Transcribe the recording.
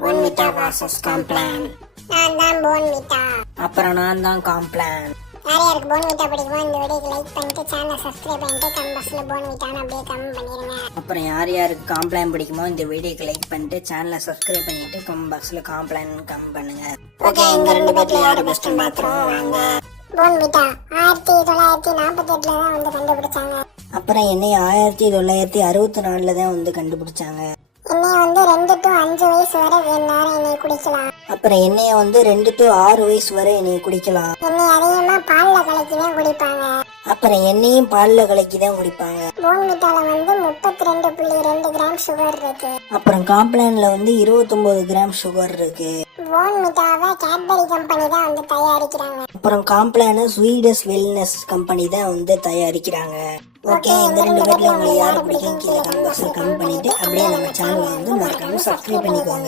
Bournvita vs Complan. நான் தான் போன்விட்டா. அப்புறம் நான் தான் காம்ப்ளான். யாருக்கு போன்விட்டா பிடிக்குமோ இந்த வீடியோக்கு லைக் பண்ணிட்டு சேனலை சப்ஸ்கிரைப் பண்ணிட்டு கமெண்ட் பாக்ஸ்ல போன்விட்டான்னு அப்படியே கமெண்ட் பண்ணிருங்க. அப்புறம் யாருக்கு காம்ப்ளான் பிடிக்குமோ இந்த வீடியோக்கு லைக் பண்ணிட்டு சேனலை சப்ஸ்கிரைப் பண்ணிட்டு கமெண்ட் பாக்ஸ்ல காம்ப்ளான் கமெண்ட் பண்ணுங்க. ஓகே, இந்த ரெண்டு பேர்ல யாரு பெஸ்ட் பாத்துறோம் வாங்க. போன்விட்டா 1948 தான் வந்து கண்டுபிடிச்சாங்க. அப்புறம் என்னைய 1964 தான் வந்து கண்டுபிடிச்சாங்க. என்னைய வந்து 2 to 5 வயசு வரை வேணாலும் என்னைய குடிக்கலாம். அப்புறம் என்னைய வந்து 2 to 6 வயசு வரை என்னைய குடிக்கலாம். என்னை அதிகமா பால்ல கலக்கி தான் குடிப்பாங்க. அப்புறம் என்னையும் பால்ல கலக்கி தான் குடிப்பாங்க. போன்விட்டால வந்து 32.2 கிராம் சுகர் இருக்கு. அப்புறம் காம்ப்ளான்ல வந்து 29 கிராம் சுகர் இருக்கு. போன்விட்டாவை கேட்பரி கம்பெனி தான் வந்து தயாரிக்கிறாங்க. அப்புறம் காம்ப்ளான ஸ்வீடஸ் வெல்னஸ் கம்பெனி தான் வந்து தயாரிக்கிறாங்க. ஓகே, இந்த ரெண்டு பேர்ல உங்களுக்கு யாரு பிடிக்கும் கீழே கமெண்ட் பாக்ஸ்ல கமெண்ட் பண்ணிட்டு அப்படியே நம்ம சேனலை வந்து மறக்காம சப்ஸ்கிரைப் பண்ணிக்கோங்க.